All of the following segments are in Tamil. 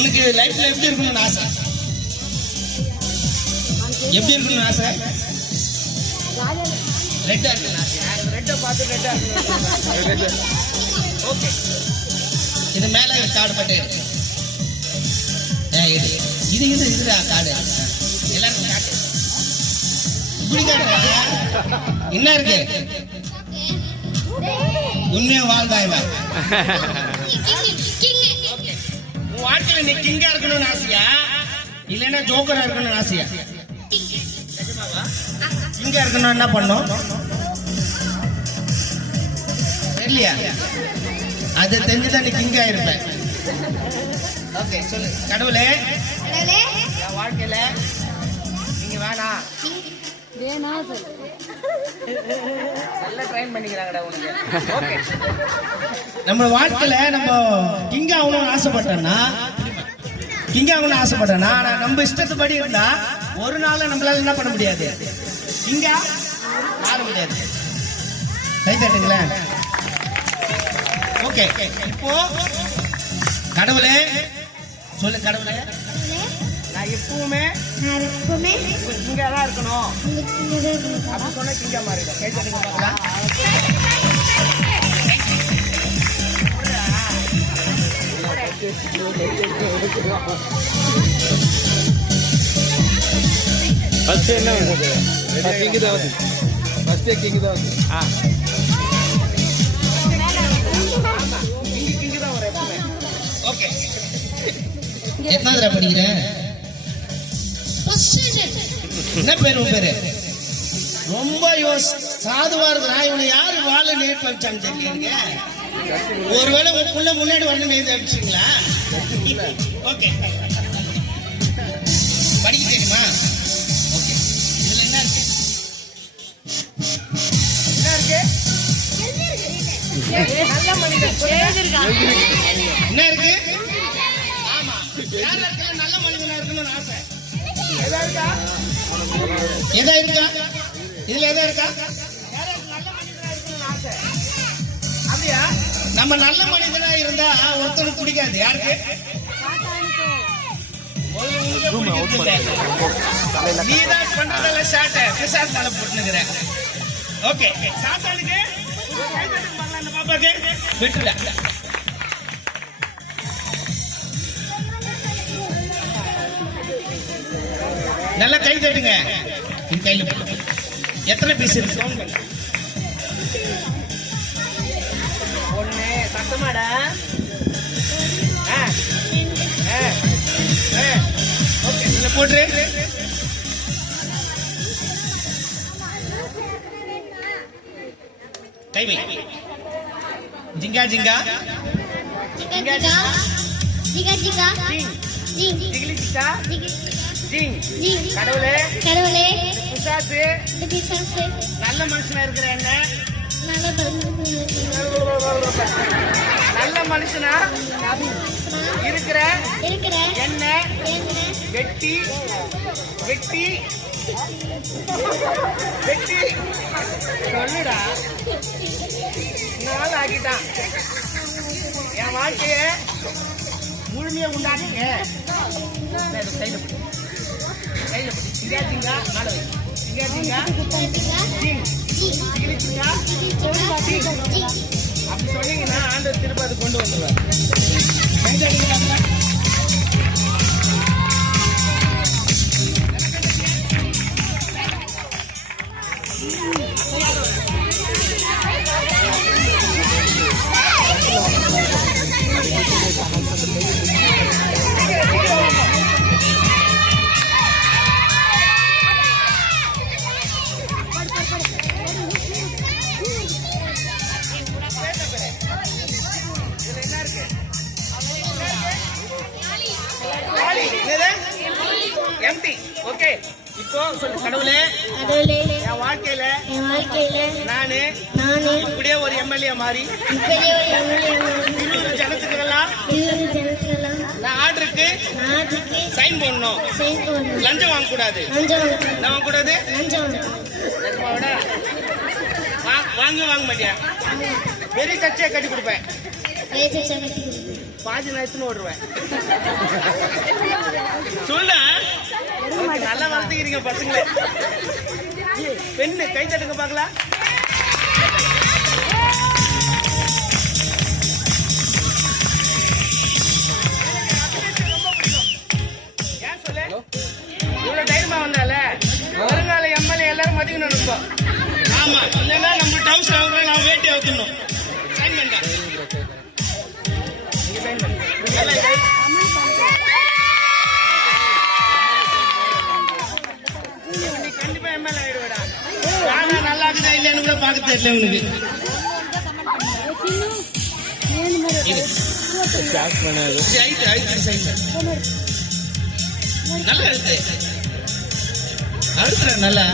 உனக்கு லைஃப்ல எப்படி இருக்கணும்னு ஆசை? எப்படி இருக்கணும்னு ஆசை? ரெட்டா இருக்கணும் ஆசையா? ரெட்டை பார்த்து ரெட்டா இருக்கணும். ஓகே, இது மேல காடு பட்டு இது இது இது இதுடா காடு. எல்லாருக்கும் காட்டு. இப்படி காட்டுறா என்ன இருக்கு? உண்மையா வாழ்ந்தாய்வா? உன் வாழ்க்கையில நீ கிங்கா இருக்கணும்னு ஆசையா இல்லைன்னா ஜோக்கரா இருக்கணும்னு ஆசையா? கிங்கா இருக்கணும் என்ன பண்ணும் தெரியலையா? அது தெரிஞ்சுதான் நீ கிங்கா இருப்ப. ஓகே சொல்லு. கடவுளே, என் வாழ்க்கையில நீங்க வேணாம். நல்லா ட்ரைன் பண்ணிக்கிறாங்கடா உனக்கு. ஓகே, நம்ம வாழ்க்கையில நம்ம கிங் ஆகணும்னு ஆசைப்பட்டோம்னா நம்ம இஷ்டத்துப்படி இருந்தா ஒரு நாள் நம்மளால என்ன பண்ண முடியாது, கிங்கா மாற முடியாது. கை தட்டுங்களேன். ஓகே, இப்போ கடவுளே சொல்லு. கடவுளே, நான் எப்பவுமே கிங்கா தான் இருக்கணும் அப்படி சொன்னா கிங்கா மாறிடும். கை தட்டுங்க பார்க்கலாம். ஃபர்ஸ்ட் என்ன வந்தது? கிங் தான் வந்து ஃபர்ஸ்ட் கிங் தான் வந்து ஓகே, எத்தனாவது படிக்கிற? என்ன பேரு? உன் பேரு? ரொம்ப சாதுவா இருக்கிறான். இவனை யாரு வாழ நேர் பறிச்சான்னு தெரியல. ஒருவேளை உங்களுக்குள்ள முன்னாடி வரணும் எழுதி அடிச்சிங்களா? ஓகே, படிக்க தெரியுமா? ஓகே, இதுல என்ன இருக்கு? நல்ல மனிதன் என்ன இருக்கு? ஆமா, யாரா இருக்க நல்ல மனிதனா இருக்கணும்னு ஆசை. எதா இருக்கா? இதுல எதா இருக்கா? நல்ல மனிதனா இருக்கணும்னு ஆசை. அப்படியா? நம்ம நல்ல மனிதனா இருந்தா ஒருத்தருக்கு பிடிக்காது. யாருக்கு? நீதான் பண்றதுல சாட்டை பிசாசு தலை போட்டுனுக்குற. ஓகே, சாத்தானுக்கு அந்த பாப்பாக்கு விட்டுல. நல்லா கை தட்டுங்க. இது கையில எத்தனை பீஸ் இருக்கு? ஒண்ணு. சத்தமாடா. ஓகே, இதுல போட்டு கை வை. ஜிங்கா ஜிங்கா ஜிங்கா ஜிங்கா ஜிங்கா ஜிகிலி ஜிங்கா ஜிங். கடவுளே, பிசாசு நல்ல மனுஷனா இருக்கிற என்ன, நல்ல மனுஷனா இருக்கிற என்ன வெட்டி வெட்டி வெட்டி சொல்லுடா. நாள் ஆகிட்டான். என் வாழ்க்கைய முழுமையா உண்டாக்குங்க. கையில பிடி. சிங்கா சிங்கா நாளை வை. சிங்கா சிங்கா அப்படி சொன்னீங்கன்னா ஆண்டவர் திரும்ப அது கொண்டு வந்துருவார். எம்டி. ஓகே, இப்போ சொல்லு. கடவுளே, என் வாழ்க்கையில நானு இப்படியே ஒரு எம்எல்ஏ மாறி 20 ஜனத்துக்கெல்லாம் நான் ஆர்டருக்கு சைன் பண்ணணும். லஞ்சம் வாங்கக்கூடாது. என்ன வாங்கக்கூடாது? வாங்க மாட்டியா? பெரிய சர்ச்சையை கட்டி கொடுப்பேன். பாதி நேரத்துன்னு ஓடுவேன். சொல்ல நல்லா வளர்த்துக்கிறீங்க பசங்களே. பெண்ணு கை தட்டுங்க பார்க்கலாம். ஏன் சொல்ல இவ்வளவு தைரியமா வந்தால வருங்கால எம்எல்ஏ எல்லாரும் மதிக்கணும் ரொம்ப. ஆமா இல்லைன்னா நம்ம டவுஸ் ஆகுற நான் வேட்டி அவுத்தணும். சைன் பண்ணா சைன் பண்ணு. கண்டிப்பா எம்எல்ஏ ஆயிடுவேடா. ஆனா நல்லா இருக்குதா இல்லைன்னு கூட பார்க்க தெரியல உனக்கு. நல்லா இருக்கு அழுத்துற நல்லா.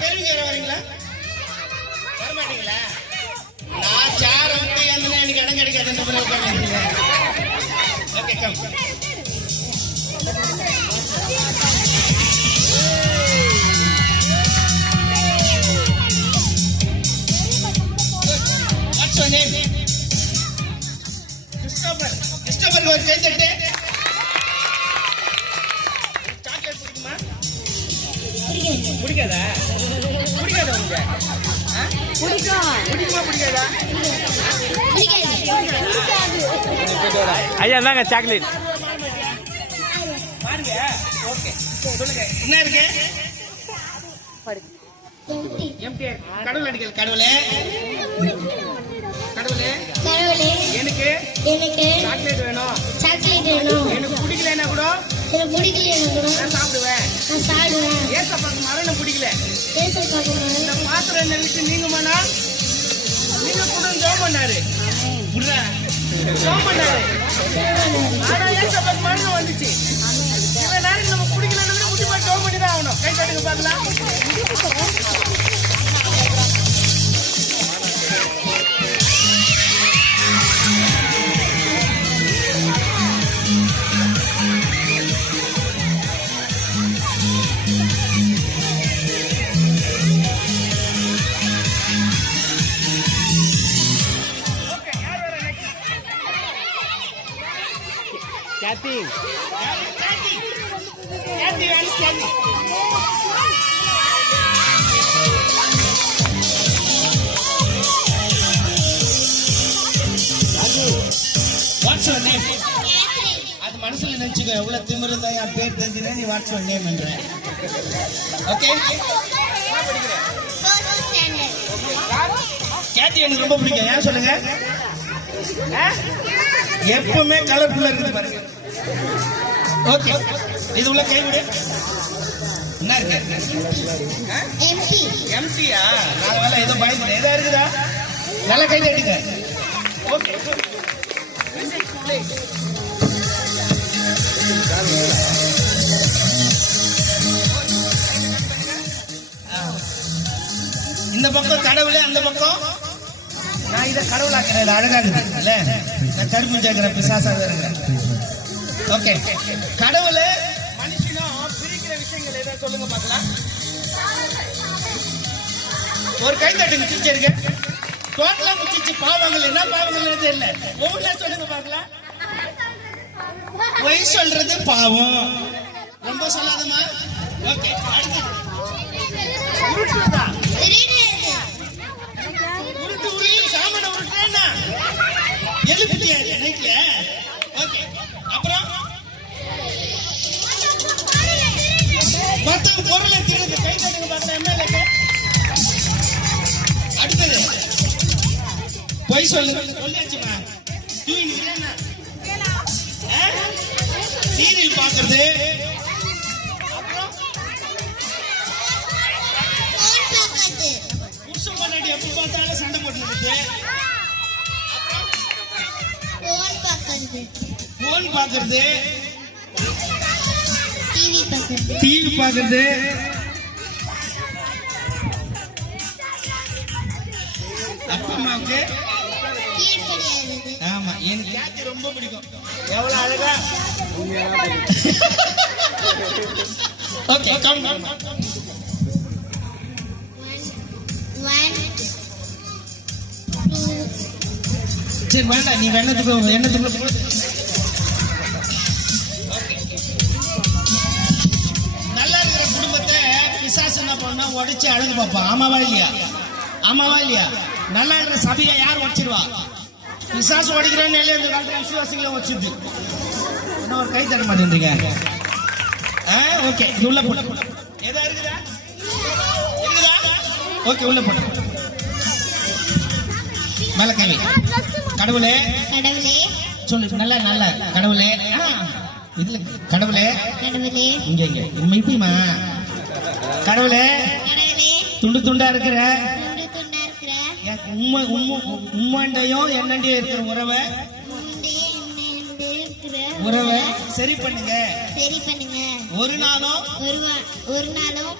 பெருங்க வரீங்களா வரமாட்டீங்களா? நான் சார் வந்து எனக்கு இடம் கிடைக்காது. Okay come. What's your name? Christopher. Christopher ஒரு கை தட்டு. சாக்லேட் பிடிக்குமா? பிடிக்காதா? பிடிக்காதா உங்க? பிடிக்குமா பிடிக்காதா? ஐயா தாங்க சாக்லேட் பாருங்க. ஓகே சொல்லுங்க என்ன இருக்கு? எம்டிஆர் கடவுள் அடிக்கல். கடவுளே கடவுளே கடவுளே எனக்கு சாக்லேட் வேணும். எனக்கு பிடிக்கலன்னா கூட நான் சாப்பிடுவேன். ஏசப்பாக்கு மரணம் பிடிக்கல. இந்த பாத்திரம் என்ன விட்டு நீங்கமானா நீங்க கூட ஜோம் பண்ணாரு. ஜோம் பண்ணாரு. ஆனா ஏசப்பாக்கு மரணம் வந்துச்சு. இவ்வளவு நாளைக்கு நம்ம பிடிக்கலன்னு முட்டி போய் ஜோம் பண்ணி தான் ஆகணும். கை தட்டுங்க பார்க்கலாம். Kathy what's your name? அது மனசுல நினைச்சுக்கோ. எவ்வளவு திமிரு தான் என் பேர் தெரிஞ்சுனா நீ வாட்ஸ் யுவர் நேம் என்ற. ஓகே கேத்தி எனக்கு ரொம்ப பிடிக்கும். ஏன் சொல்லுங்க? எப்பவுமே கலர்ஃபுல்லா இருக்குது பாருங்க. ஓகே இது உள்ள கை விடு. என்ன இருக்கு? எம்டியா? நாலு வேலை ஏதோ பயந்து ஏதா இருக்குதா? நல்லா கை தட்டுங்க. ஓகே இந்த பக்கம் கடவுளே, அந்த பக்கம் நான் இதை கடவுளாக்குறேன். அழகாகுது. நான் கருப்பு கேட்கிற பிசாசாக இருக்கிறேன். ஓகே கடவுளே மனுஷனும் பிரிக்கிற விஷயங்கள் ஏதாவது சொல்லுங்க பார்க்கலாம். ஒரு கை தட்டுங்க டீச்சருக்கு. டோட்டலா முடிச்சிச்சு. பாவங்கள் என்ன பாவங்கள் தெரியல. ஒவ்வொன்றா சொல்லுங்க பார்க்கலாம். பொய் சொல்றது பாவம். ரொம்ப சொல்லாதமா. ஓகே அடுத்து உருட்டுறதா? உருட்டு உருட்டு சாமான உருட்டுறேன்னா எழுப்பிட்டியா நைட்ல? ஓகே அப்புறம் மொத்தம் பொருளை திருடுது. கை தட்டுங்க பார்த்தா எம்எல்ஏ. அடுத்தது பொய் சொல்லுங்க. சொல்லியாச்சுமா. சீரியல் பாக்குறது. புருஷன் பொண்டாட்டி எப்ப பார்த்தாலும் சண்டை போட்டு போன் பாக்குறது. டிவி பாக்குறது. அப்பா அம்மாவுக்கு ஆமா எனக்கு கேட்சி ரொம்ப பிடிக்கும். எவ்வளவு அழகா ஓகே கவுண்ட் சரி வேண்டாம் நீ எண்ணத்துக்குள்ள போ. நல்லா இருக்கிற குடும்பத்தை பிசாசு என்ன பண்ணா உடைச்சு அழகு பார்ப்பான். ஆமாவா இல்லையா? ஆமாவா இல்லையா? நல்லா இருக்கிற சபையை யார் உடைச்சிருவா? பிசாசு உடைக்கிறான்னு இல்லையா? இந்த காலத்துல விசுவாசிகளை வச்சுது. இன்னும் ஒரு கை தட்ட மாட்டேன்றீங்க. ஓகே இது உள்ள போட்டு ஏதா இருக்குதா? ஓகே உள்ள போட்டு மேல கை கடவுளே சொல்லு நல்லா நல்லா கடவுளே இதுல கடவுளே இங்க இங்க இப்படிமா கடவுளே துண்டு துண்டா இருக்கிற உம்மண்டையும் என்னண்டையும் இருக்கிற உறவை சரி பண்ணுங்க ஒரு நாளும்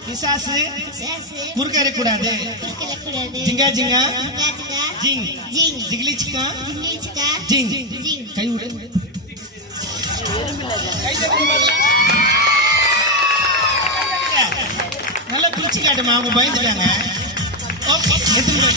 பிசாசு குறுக்க இருக்கக்கூடாது. ஜிங்கா ஜிங்கா ஜிங் ஜிகிலி சிக்கா ஜிங் கை விடு. நல்லா பிரிச்சு காட்டுமா அவங்க பயந்துட்டாங்க. ஓகே எத்தனை